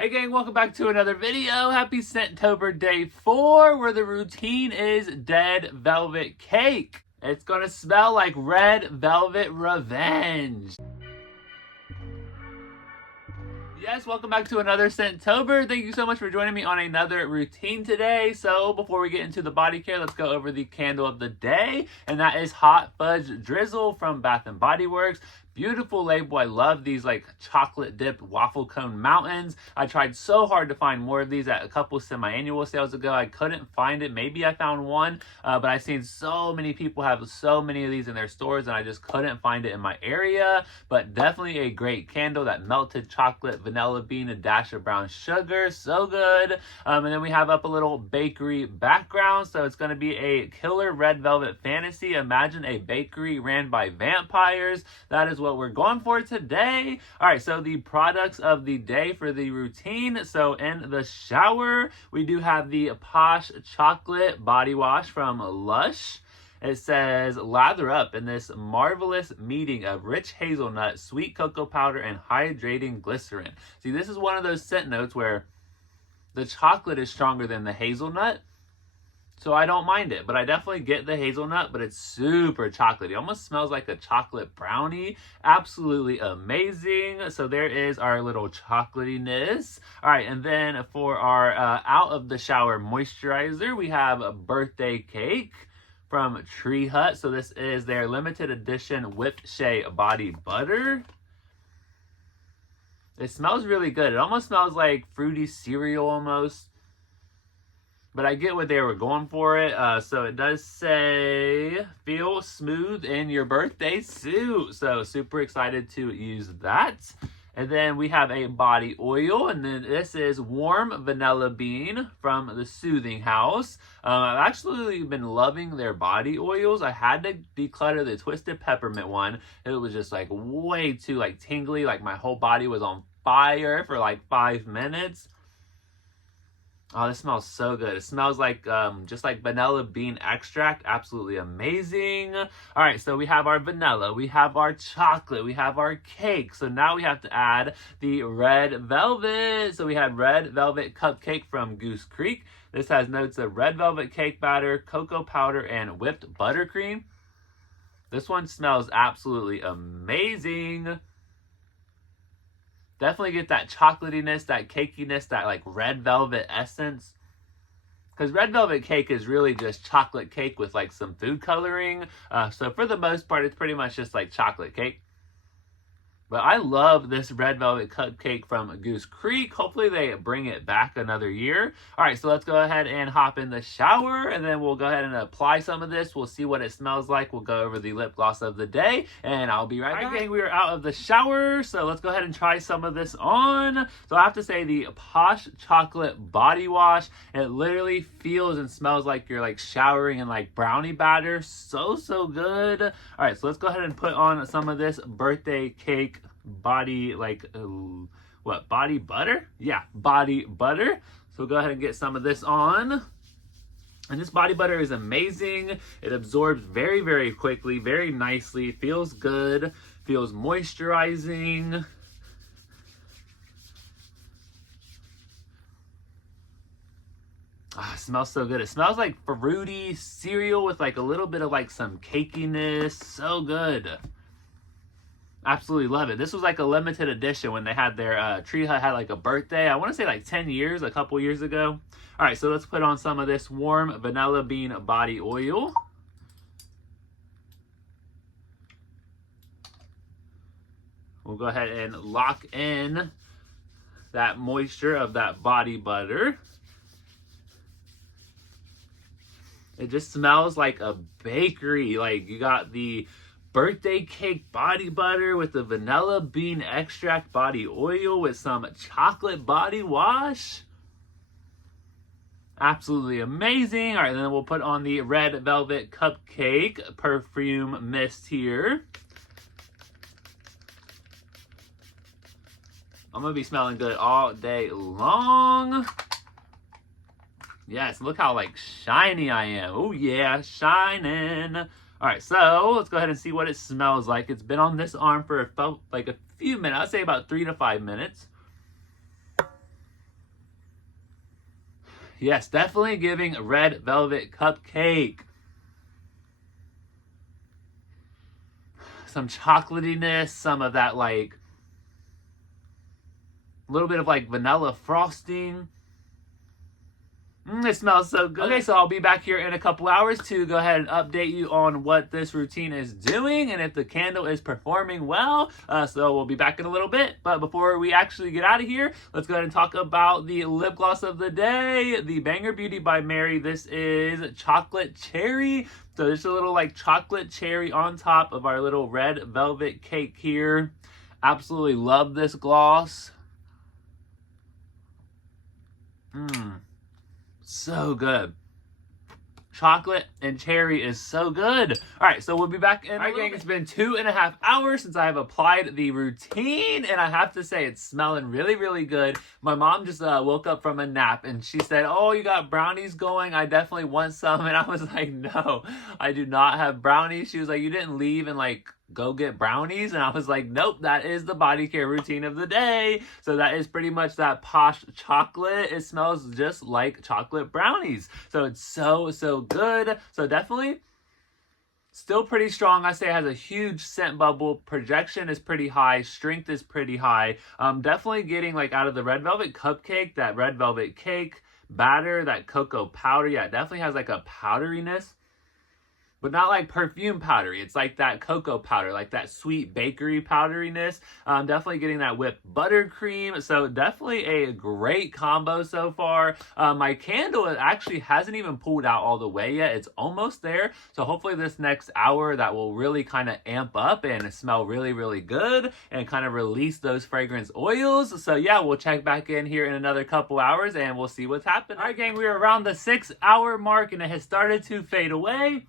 Hey gang, welcome back to another video. Happy Scentober day 4, where the routine is dead velvet cake. It's gonna smell like red velvet revenge. Yes, welcome back to another Scentober. Thank you so much for joining me on another routine today. So before we get into the body care, let's go over the candle of the day. And that is Hot Fudge Drizzle from Bath & Body Works. Beautiful label. I love these like chocolate dipped waffle cone mountains. I tried so hard to find more of these at a couple semi-annual sales ago. I couldn't find it. Maybe I found one, but I've seen so many people have so many of these in their stores and I just couldn't find it in my area. But definitely a great candle. That melted chocolate, vanilla bean, a dash of brown sugar. So good. And then we have up a little bakery background. So it's going to be a killer red velvet fantasy. Imagine a bakery ran by vampires. That is what we're going for today. All right, so the products of the day for the routine. So in the shower, we do have the Posh Chocolate Body Wash from Lush. It says, lather up in this marvelous meeting of rich hazelnut, sweet cocoa powder, and hydrating glycerin. See, this is one of those scent notes where the chocolate is stronger than the hazelnut. So I don't mind it, but I definitely get the hazelnut, but it's super chocolatey. It almost smells like a chocolate brownie. Absolutely amazing. So there is our little chocolatiness. All right, and then for our out of the shower moisturizer, we have a birthday cake from Tree Hut. So this is their limited edition whipped shea body butter. It smells really good. It almost smells like fruity cereal almost. But I get what they were going for it. So it does say, feel smooth in your birthday suit. So super excited to use that. And then we have a body oil. And then this is warm vanilla bean from the Soothing House. I've actually been loving their body oils. I had to declutter the Twisted Peppermint one. It was just like way too like tingly. Like my whole body was on fire for like 5 minutes. Oh, this smells so good. It smells like just like vanilla bean extract. Absolutely amazing. All right, so we have our vanilla, we have our chocolate, we have our cake. So now we have to add the red velvet. So we had red velvet cupcake from Goose Creek. This has notes of red velvet cake batter, cocoa powder, and whipped buttercream. This one smells absolutely amazing. Definitely get that chocolatiness, that cakiness, that like red velvet essence. Because red velvet cake is really just chocolate cake with like some food coloring. So for the most part, it's pretty much just like chocolate cake. But I love this red velvet cupcake from Goose Creek. Hopefully they bring it back another year. All right, so let's go ahead and hop in the shower, and then we'll go ahead and apply some of this. We'll see what it smells like. We'll go over the lip gloss of the day, and I'll be right back. All right, gang, we are out of the shower, so let's go ahead and try some of this on. So I have to say, the Posh Chocolate Body Wash, it literally feels and smells like you're like showering in like brownie batter. So good. All right, so let's go ahead and put on some of this birthday cake body body butter? Yeah, body butter. So we'll go ahead and get some of this on. And this body butter is amazing. It absorbs very, very quickly, very nicely. Feels good, feels moisturizing. It smells so good. It smells like fruity cereal with like a little bit of like some cakiness. So good. Absolutely love it. This was like a limited edition when they had their Tree Hut had like a birthday. I want to say like 10 years, a couple years ago. All right, so let's put on some of this warm vanilla bean body oil. We'll go ahead and lock in that moisture of that body butter. It just smells like a bakery. Like you got the birthday cake body butter with the vanilla bean extract body oil with some chocolate body wash. Absolutely amazing. All right, then we'll put on the red velvet cupcake perfume mist here. I'm gonna be smelling good all day long. Yes, look how like shiny I am. Oh yeah, shining. All right, so let's go ahead and see what it smells like. It's been on this arm for like a few minutes. I'd say about 3 to 5 minutes. Yes, definitely giving red velvet cupcake. Some chocolatiness, some of that like a little bit of like vanilla frosting. It smells so good. Okay, so I'll be back here in a couple hours to go ahead and update you on what this routine is doing and if the candle is performing well. So we'll be back in a little bit. But before we actually get out of here, let's go ahead and talk about the lip gloss of the day. The Banger Beauty by Mary. This is Chocolate Cherry. So there's a little like chocolate cherry on top of our little red velvet cake here. Absolutely love this gloss. So good. Chocolate and cherry is so good. All right, so we'll be back in. All right, gang, it's been 2.5 hours since I have applied the routine, and I have to say it's smelling really, really good. My mom just woke up from a nap, and she said, "Oh, you got brownies going? I definitely want some." And I was like, "No, I do not have brownies." She was like, "You didn't leave and like go get brownies?" And I was like, "Nope, that is the body care routine of the day." So that is pretty much that posh chocolate. It smells just like chocolate brownies. So it's so, so good. So definitely still pretty strong. I say it has a huge scent bubble. Projection is pretty high. Strength is pretty high. Definitely getting like out of the red velvet cupcake, that red velvet cake batter, that cocoa powder. Yeah, it definitely has like a powderiness, but not like perfume powdery. It's like that cocoa powder, like that sweet bakery powderiness. Definitely getting that whipped buttercream. So definitely a great combo so far. My candle actually hasn't even pulled out all the way yet. It's almost there. So hopefully this next hour that will really kind of amp up and smell really, really good and kind of release those fragrance oils. So yeah, we'll check back in here in another couple hours and we'll see what's happening. All right, gang, we are around the 6-hour mark and it has started to fade away.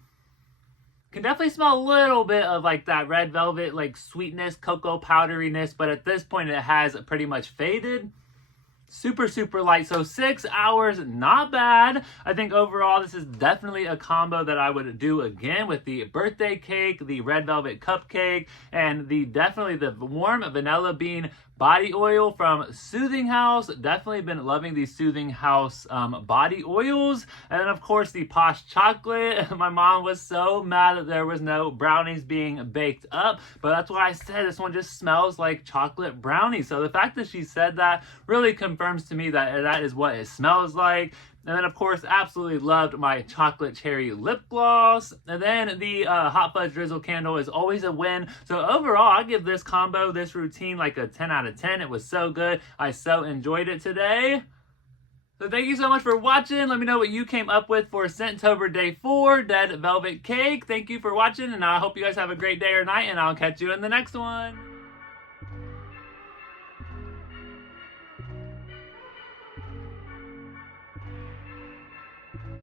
Can definitely smell a little bit of like that red velvet, like sweetness, cocoa powderiness, but at this point it has pretty much faded. Super, super light. So 6 hours, not bad. I think overall this is definitely a combo that I would do again with the birthday cake, the red velvet cupcake, and definitely the warm vanilla bean body oil from Soothing House. Definitely been loving the Soothing House body oils. And then of course the posh chocolate. My mom was so mad that there was no brownies being baked up, but that's why I said this one just smells like chocolate brownie. So the fact that she said that really confirms to me that that is what it smells like. And then, of course, absolutely loved my chocolate cherry lip gloss. And then the Hot Fudge Drizzle candle is always a win. So overall, I give this combo, this routine, like a 10 out of 10. It was so good. I so enjoyed it today. So thank you so much for watching. Let me know what you came up with for Scentober Day 4, Dead Velvet Cake. Thank you for watching, and I hope you guys have a great day or night, and I'll catch you in the next one.